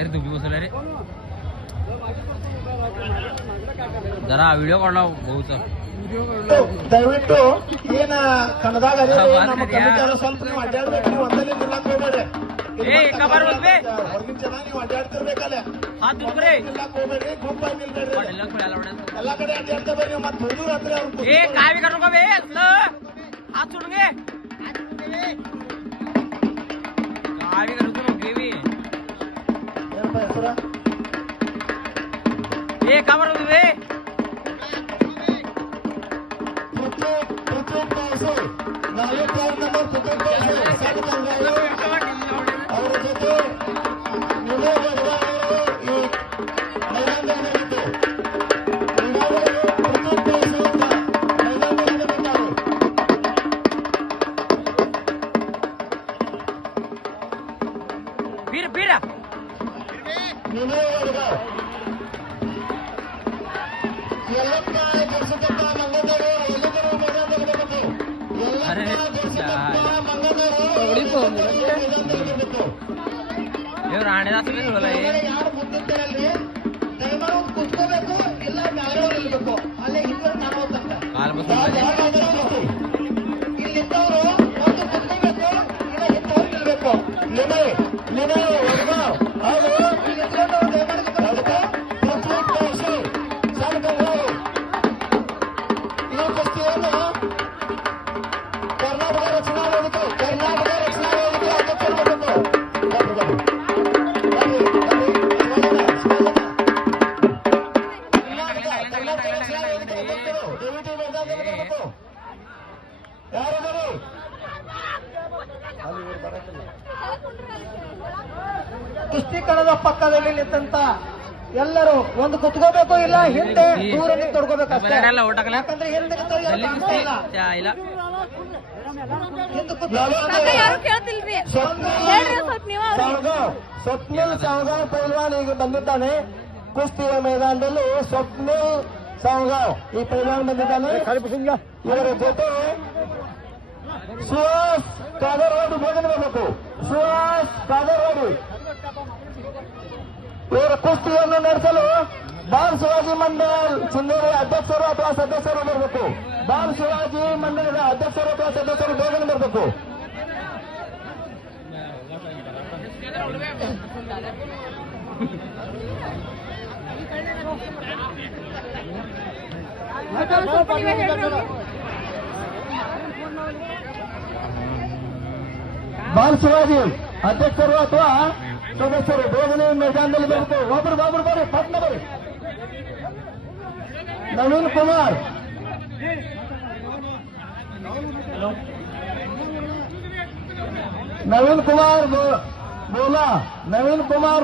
अरे तुम्ही बसला रे जरा व्हिडिओ काढला भाऊचा ದಯವಿಟ್ಟು ಏನ ಕನ್ನದಾಗ ನಮ್ಮ ಕಮಿಟಿಯವರು ಸ್ವಲ್ಪ ನೀವು ಅಡ್ಡಾಡ್ಬೇಕು ನೀವು ಒಂದಲ್ಲಿ ನಿಲ್ಲಕ್ ಹೋಗ್ಬೇಡ್ರಿ ಹೊರಗಿನ ಜನ ನೀವು ಅಡ್ಡಾಡ್ತಿರ್ಬೇಕಲ್ಲ ನಿಲ್ಲಕ್ ಹೋಗ್ಬೇಡ್ರಿ ಗುಂಪಾಗಿ ನಿಲ್ಬೇಡ್ರಿ ಎಲ್ಲಾ ಕಡೆ ಅಡ್ಡಾಡ್ತಾ ಬರ್ರಿ ಮತ್ತೆ ಹುಡುಗರು ಅಂದ್ರೆ ಯಾರು ಮುಂದಿರ್ತಾರಲ್ರಿ ದಯಮಾಡಿ ಕುತ್ಕೋಬೇಕು ಇಲ್ಲ ಮ್ಯಾಲೆ ನಿಲ್ಬೇಕು ಅಲ್ಲೇ ಹಿಂದೆ ನಾವು ಇಲ್ಲಿದ್ದವರು ಒಂದು ಕುತ್ಕೋಬೇಕು ಇಲ್ಲ ಹಿಂದೆ ಹೋಗಿ ನಿಲ್ಬೇಕು ಕರ್ನಾಟಕ ರಚನಾ ವೇದಿಕೆ ಕುಸ್ತಿಕಣದ ಪಕ್ಕದಲ್ಲಿ ನಿಂತ ಎಲ್ಲರೂ ಒಂದು ಕುತ್ಕೋಬೇಕು ಇಲ್ಲ ಹಿಂದೆ ದೂರ ತೊಡ್ಕೋಬೇಕು ಅಷ್ಟೇ ಯಾಕಂದ್ರೆ ಹಿಂದೆ ಸ್ವಪ್ನಿಲ್ ಸಾವಗಾವ್ ಪೈಲ್ವಾನ್ ಈಗ ಬಂದಿದ್ದಾನೆ ಕುಸ್ತಿಯ ಮೈದಾನದಲ್ಲಿ ಸ್ವಪ್ನಿಲ್ ಸಾವಗಾವ್ ಈ ಪೈಲ್ವಾನ್ ಬಂದಿದ್ದಾನೆ ಇವರ ಜೊತೆ ಸುಹಾಸ್ ಕಾದರ್ವಾಡಿ ಭೋಜನ ಬರಬೇಕು ಸುಹಾಸ್ ಕಾದರ್ವಾಡಿ ಇವರ ಕುಸ್ತಿಯನ್ನು ನಡೆಸಲು ಬಾಲ್ ಶಿವಾಜಿ ಮಂಡಲ್ ಸಿಂಧೂರಿ ಅಧ್ಯಕ್ಷರು ಅಥವಾ ಸದಸ್ಯರು ಬರಬೇಕು ಬಾಲ್ ಶಿವಾಜಿ ಮಂಡಲದ ಅಧ್ಯಕ್ಷರು ಅಥವಾ ಸದಸ್ಯರು ಬೇಗನೆ ಬರಬೇಕು ಬಾಲ್ ಶಿವಾಜಿ ಅಧ್ಯಕ್ಷರು ಅಥವಾ ಸದಸ್ಯರು ಬೇಗನೆ ಮೈದಾನದಲ್ಲಿ ಬರಬೇಕು ಒಬ್ರು ಬರ್ರಿ ಪಟ್ನ ಬರ್ರಿ ನವೀನ್ ಕುಮಾರ್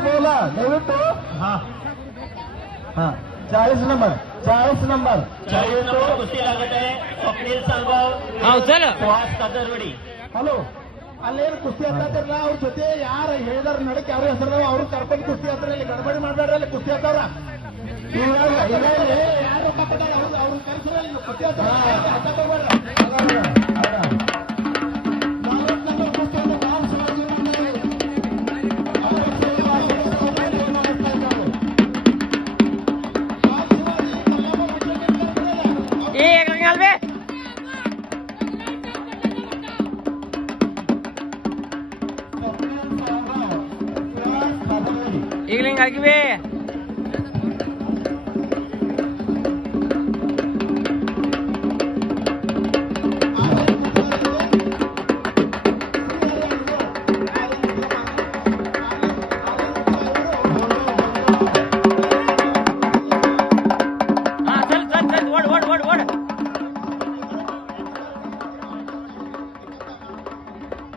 ಬೋಲಾ ದಯವಿಟ್ಟು 40 ನಂಬರ್ ಹಲೋ ಅಲ್ಲೇನು ಕುಸ್ತಿ ಹತ್ತಿರಲ್ಲ ಅವ್ರ ಜೊತೆ ಯಾರು ಹೇಳಿದಾರ ನಡಕ್ಕೆ ಅವ್ರ ಹೆಸರು ಅವ್ರು ಕರ್ಕೊಂಡು ಕುಸ್ತಿ ಹತ್ರ ಇಲ್ಲಿ ಗಡಬಡಿ ಮಾಡ್ಬೇಡ್ರಿ ಅಲ್ಲಿ ಕುಸ್ತಿ ಹತ್ತವ್ರ ಯಾರು ಅವ್ರು ಕರ್ಸಿರಲ್ಲ ಕುಸ್ತಿ ಈಗಲಿಂಗ್ ಆಗಿವೆ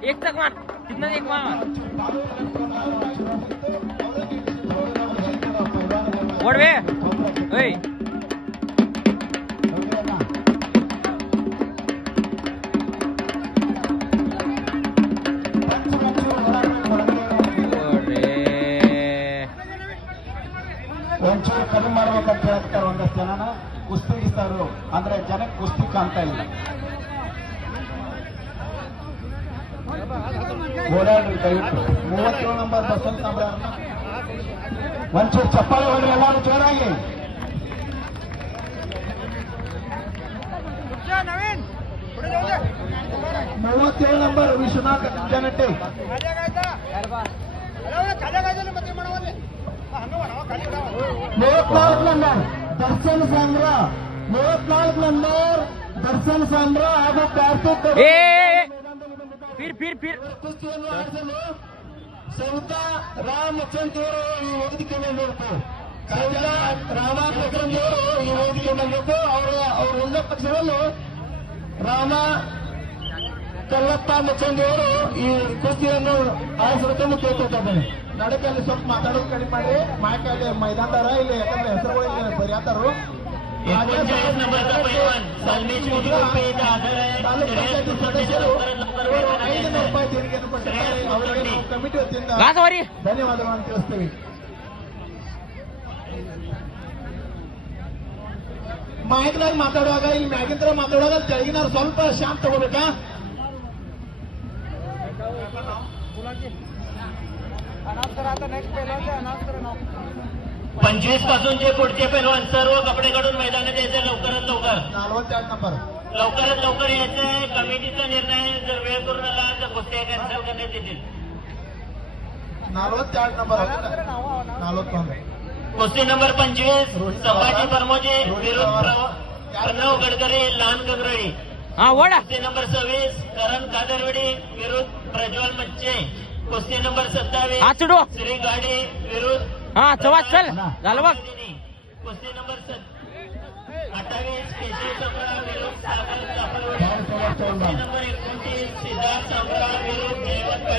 एक तक मार कितना एक मार ಓಡ್ವೆ ಓಯ್ ಒಂಚೂರು ಕಡಿಮೆ ಮಾಡ್ಬೇಕಂತ ಹೇಳ್ತಾರೆ ಒಂದಷ್ಟು ಜನನ ಕುಸ್ತಿಗಿಸ್ತಾರು ಅಂದ್ರೆ ಜನಕ್ಕೆ ಕುಸ್ತಿ ಕಾಣ್ತಾ ಇಲ್ಲ ಓಡಾಡ್ರಿ ದಯವಿಟ್ಟು 37 ನಂಬರ್ ಬಸಂತ ಒಂಚೂರು ಚಪ್ಪಾಳೆ ಹೊಡ್ರಿ ಎಲ್ಲರೂ ಜೋರಾಗಿ. ಮೂವತ್ತೇಳು number Vishwanath Janatti. 34 number Darshan Sambra, 34 number Darshan Sambra ಹಾಗೂ ಕಾರ್ತಿಕ್ ಏ ಫಿರ್ ಕುಸ್ತಿಯನ್ನು ಆಡಿಸಲು ಸೌತಾ ರಾಮಚಂದ್ರವರು ಈ ವೇದಿಕೆ ಮೇಲೆ ಬೇಕು. ಸೌತಾ ರಾಮಚಂದ್ರವರು ಈ ವೇದಿಕೆ ಮೇಲೆ ಬೇಕು. ಅವರ ಉನ್ನ ಪಕ್ಷದಲ್ಲಿ ರಾಮ ಕಲ್ಲಪ್ಪ ಮಚ್ಚಂದಿಯವರು ಈ ಕುಸ್ತಿಯನ್ನು ಆರಿಸಬೇಕೆಂದು ಕೇಳ್ಕೊಳ್ತಾರೆ. ನಡಕಲ್ಲಿ ಸ್ವಲ್ಪ ಮಾತಾಡೋದು ಕಡಿಮೆ ಮಾಡಿ. ಮಾಯಕಲ್ಲಿ ಮೈದಾನದಾರ ಇಲ್ಲಿ ಯಾಕಂದ್ರೆ ಹೆಸರುಗಳು ಬರೆಯತ್ತಾರು. ಸದಸ್ಯರು 500 ರೂಪಾಯಿ ದೇಣಿಗೆಯನ್ನು ಕೊಟ್ಟಿದ್ದಾರೆ. ಅವರಿಗೆ ನಾವು ಕಮಿಟಿ ವತಿಯಿಂದ ಧನ್ಯವಾದಗಳನ್ನು ತಿಳಿಸ್ತೀವಿ. ಮಾಯಕದಾಗ ಮಾತಾಡುವಾಗ ಇಲ್ಲಿ ಮ್ಯಾಗಿಂತ್ರ ಮಾತಾಡುವಾಗ ತೆಳಗಿನವ್ರು ಸ್ವಲ್ಪ ಶಾಂತ ತಗೋಬೇಕಾ. पंचवीस पासून जे पुढचे पैलवान सर्व कपडे काढून मैदानात यायचे लवकरात लवकर. 42 नंबर लवकरात लवकर यायचंय. कमिटीचा निर्णय जर वेळ करून आला तर कुस्त्या कॅन्सल करण्यात येतील. 42 नंबर 41 कुस्ती नंबर 25 संभाजी परमोजे विरुद्ध प्रणव गडकरी लहान गगरळी. हा ओढा. कुस्ती नंबर 26 करण कादरवडी विरुद्ध प्रज्वल मच्छे. कुस्ती नंबर 27 हात सोडू. श्री गाडी विरुद्ध हा चवाच चल झालं बघ. कुस्ती नंबर 28 केशव चपळा विरुद्ध सागर चाफळवडी. कुस्ती नंबर 29 सिद्धार्थ चांबळा विरुद्ध जयवंत